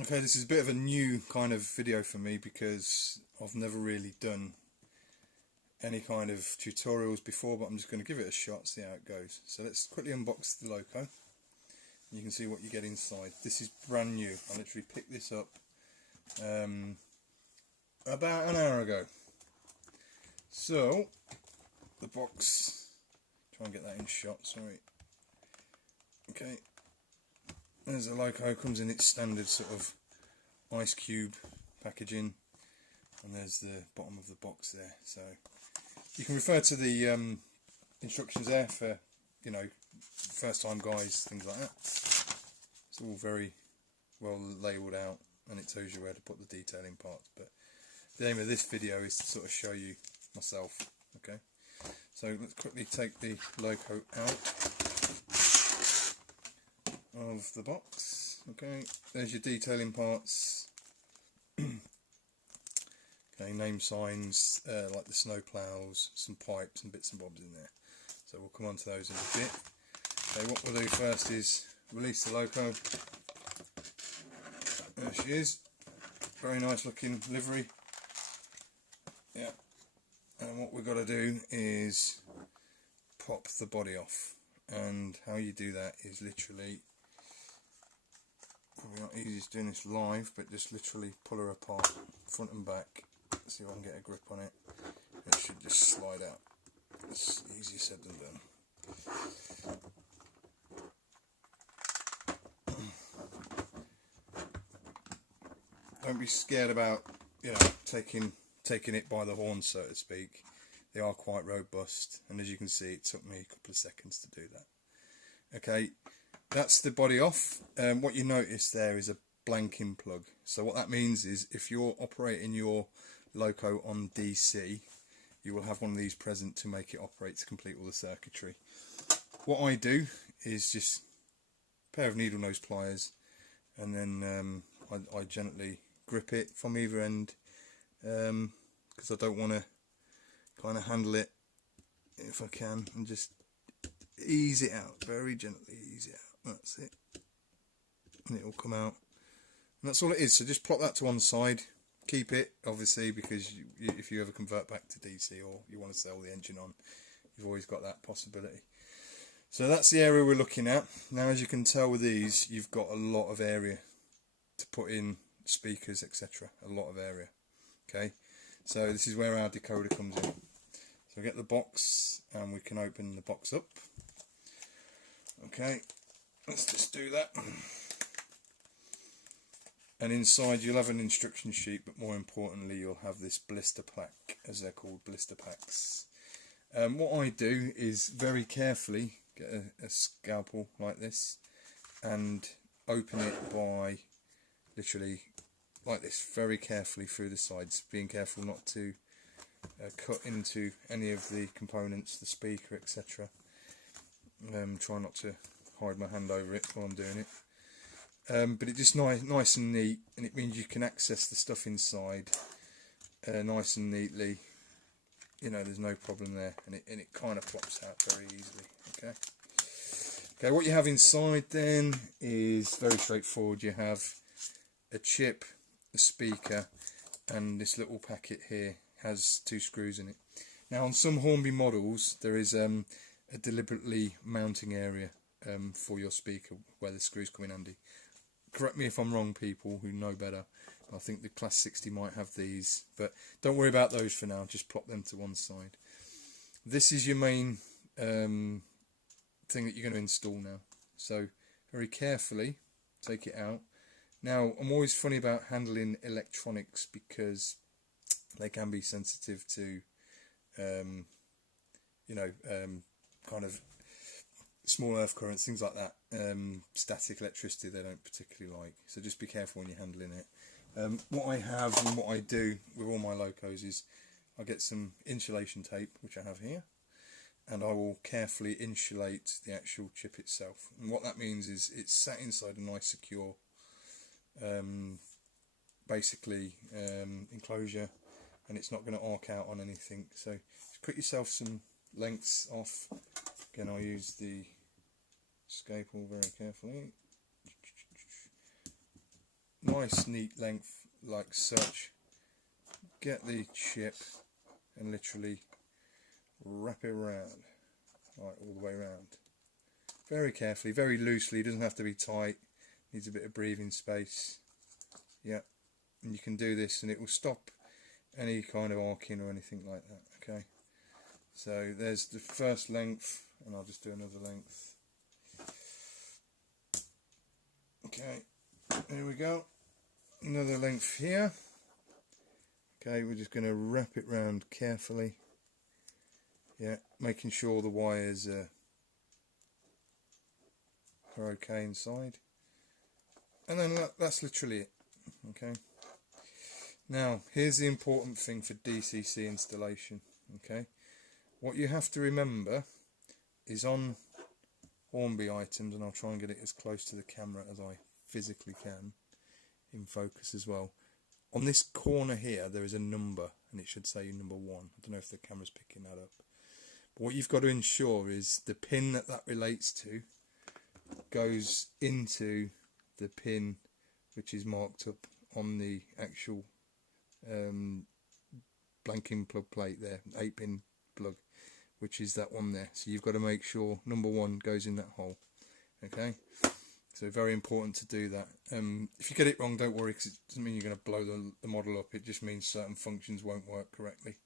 Okay, this is a bit of a new kind of video for me because I've never really done any kind of tutorials before, but I'm just going to give it a shot, see how it goes. So let's quickly unbox the loco. You can see what you get inside. This is brand new. I literally picked this up about an hour ago. So the box, try and get that in shot, sorry. Okay, there's the loco, comes in its standard sort of ice cube packaging, and there's the bottom of the box there. So you can refer to the instructions there for, you know, first time guys, things like that. It's all very well labelled out, and it tells you where to put the detailing parts, but the aim of this video is to sort of show you myself. Okay, so let's quickly take the loco out of the box. Okay, there's your detailing parts. Okay, name signs, like the snow ploughs, some pipes and bits and bobs in there. So we'll come on to those in a bit. Okay, what we'll do first is release the loco. There she is. Very nice looking livery. Yeah. And what we've got to do is pop the body off. And how you do that is literally, probably not easiest doing this live, but just literally pull her apart, front and back. See if I can get a grip on it. It should just slide out. It's easier said than done. Don't be scared about, you know, taking it by the horns, so to speak. They are quite robust, and as you can see, it took me a couple of seconds to do that. Okay, that's the body off. What you notice there is a blanking plug. So what that means is if you're operating your loco on DC, you will have one of these present to make it operate to complete all the circuitry. What I do is just a pair of needle nose pliers, and then I gently grip it from either end, because I don't want to kind of handle it, if I can, and just ease it out, very gently ease it out. That's it, and it will come out, and that's all it is. So just plop that to one side. Keep it, obviously, because if you ever convert back to DC or you want to sell the engine on, you've always got that possibility. So that's the area we're looking at. Now, as you can tell with these, you've got a lot of area to put in speakers, etc. A lot of area. Okay, so this is where our decoder comes in. So we get the box and we can open the box up. Okay, let's just do that. And inside you'll have an instruction sheet, but more importantly you'll have this blister pack, as they're called, blister packs. What I do is very carefully get a scalpel like this and open it by literally like this, very carefully through the sides, being careful not to cut into any of the components, the speaker, etc. Try not to hide my hand over it while I'm doing it. But it's just nice and neat, and it means you can access the stuff inside nice and neatly. You know, there's no problem there, and it kind of plops out very easily. Okay, what you have inside then is very straightforward. You have a chip, a speaker, and this little packet here has 2 screws in it. Now, on some Hornby models, there is a deliberately mounting area for your speaker where the screws come in handy. Correct me if I'm wrong, people who know better. I think the Class 60 might have these, but don't worry about those for now. Just plop them to one side. This is your main thing that you're going to install now. So very carefully take it out. Now, I'm always funny about handling electronics because they can be sensitive to, you know, kind of small earth currents, things like that. Static electricity they don't particularly like, so just be careful when you're handling it. What I have and what I do with all my locos is I get some insulation tape, which I have here, and I will carefully insulate the actual chip itself. And what that means is it's sat inside a nice secure basically enclosure, and it's not going to arc out on anything. So just cut yourself some lengths off. Again, I'll use the scalpel very carefully. nice neat length like such. Get the chip and literally wrap it around, right, all the way around. Very carefully, very loosely, it doesn't have to be tight, needs a bit of breathing space. Yeah, and you can do this and it will stop any kind of arcing or anything like that. Okay, so there's the first length, and I'll just do another length. Okay, here we go, another length here. Okay, we're just going to wrap it round carefully. Yeah, making sure the wires are okay inside. And then that's literally it. Okay. Now, here's the important thing for DCC installation. Okay. What you have to remember is on Hornby items, and I'll try and get it as close to the camera as I physically can, in focus as well. On this corner here, there is a number, and it should say number 1. I don't know if the camera's picking that up. But what you've got to ensure is the pin that relates to goes into the pin which is marked up on the actual blanking plug plate there, 8-pin plug, which is that one there. So you've got to make sure number 1 goes in that hole. Okay. So very important to do that. If you get it wrong, don't worry, because it doesn't mean you're going to blow the model up. It just means certain functions won't work correctly.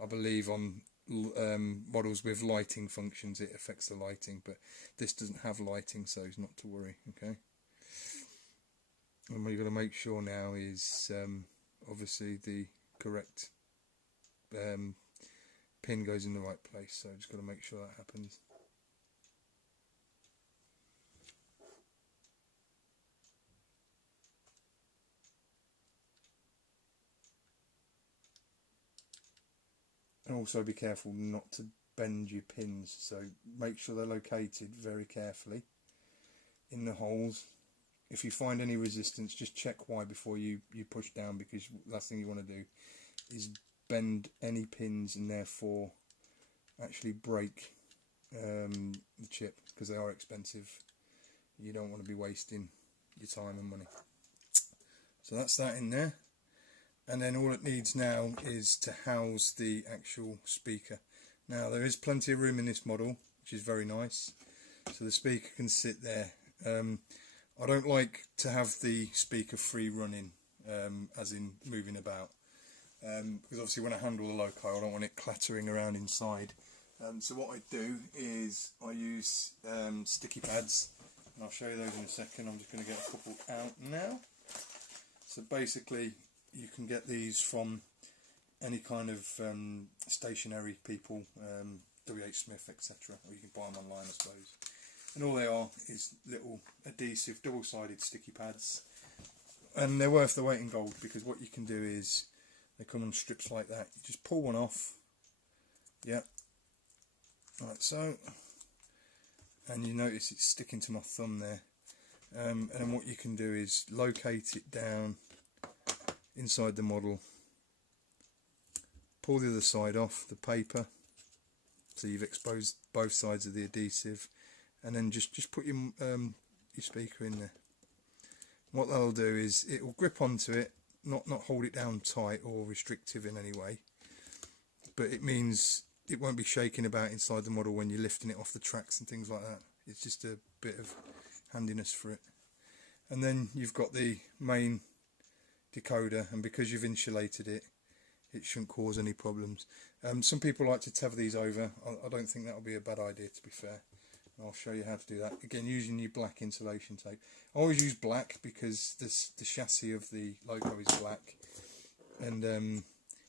I believe on models with lighting functions it affects the lighting, but this doesn't have lighting, so it's not to worry. Okay. And what you've got to make sure now is obviously the correct pin goes in the right place. So just got to make sure that happens. And also be careful not to bend your pins, so make sure they're located very carefully in the holes. If you find any resistance, just check why before you push down, because the last thing you want to do is bend any pins and therefore actually break the chip, because they are expensive. You don't want to be wasting your time and money. So that's that in there. And then all it needs now is to house the actual speaker. Now there is plenty of room in this model, which is very nice, so the speaker can sit there. I don't like to have the speaker free running, as in moving about, because obviously when I handle the loci I don't want it clattering around inside. So what I do is I use sticky pads, and I'll show you those in a second. I'm just going to get a couple out now. So basically you can get these from any kind of stationery people, WH Smith, etc., or you can buy them online, I suppose. And all they are is little adhesive double-sided sticky pads, and they're worth the weight in gold, because what you can do is they come on strips like that. You just pull one off, yeah, like so, and you notice it's sticking to my thumb there. And then what you can do is locate it down inside the model, pull the other side off the paper, so you've exposed both sides of the adhesive, and then just put your speaker in there. What that'll do is it will grip onto it, not hold it down tight or restrictive in any way, but it means it won't be shaking about inside the model when you're lifting it off the tracks and things like that. It's just a bit of handiness for it. And then you've got the main decoder, and because you've insulated it, it shouldn't cause any problems. Some people like to tether these over. I don't think that would be a bad idea, to be fair. I'll show you how to do that. Again, using your black insulation tape. I always use black because the chassis of the logo is black, and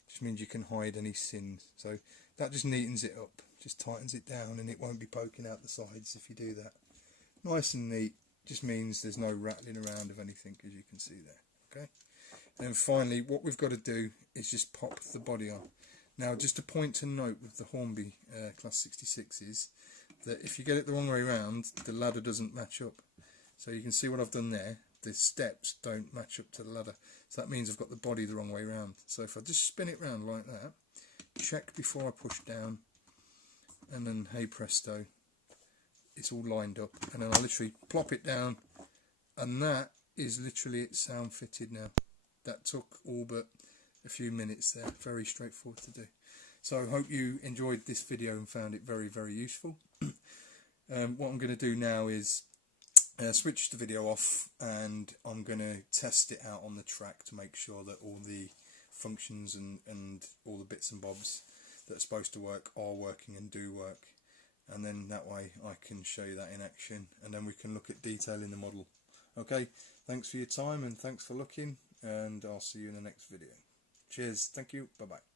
just means you can hide any sins. So that just neatens it up, just tightens it down, and it won't be poking out the sides if you do that. Nice and neat. Just means there's no rattling around of anything, as you can see there. Okay. And finally, what we've got to do is just pop the body on. Now, just a point to note with the Hornby Class 66s, that if you get it the wrong way around, the ladder doesn't match up. So you can see what I've done there. The steps don't match up to the ladder. So that means I've got the body the wrong way around. So if I just spin it round like that, check before I push down, and then hey presto, it's all lined up. And then I literally plop it down, and that is literally it's sound fitted now. That took all but a few minutes there. Very straightforward to do. So I hope you enjoyed this video and found it very, very useful. What I'm going to do now is switch the video off, and I'm going to test it out on the track to make sure that all the functions and all the bits and bobs that are supposed to work are working and do work. And then that way I can show you that in action, and then we can look at detailing the model. Okay, thanks for your time and thanks for looking, and I'll see you in the next video. Cheers, thank you, bye bye.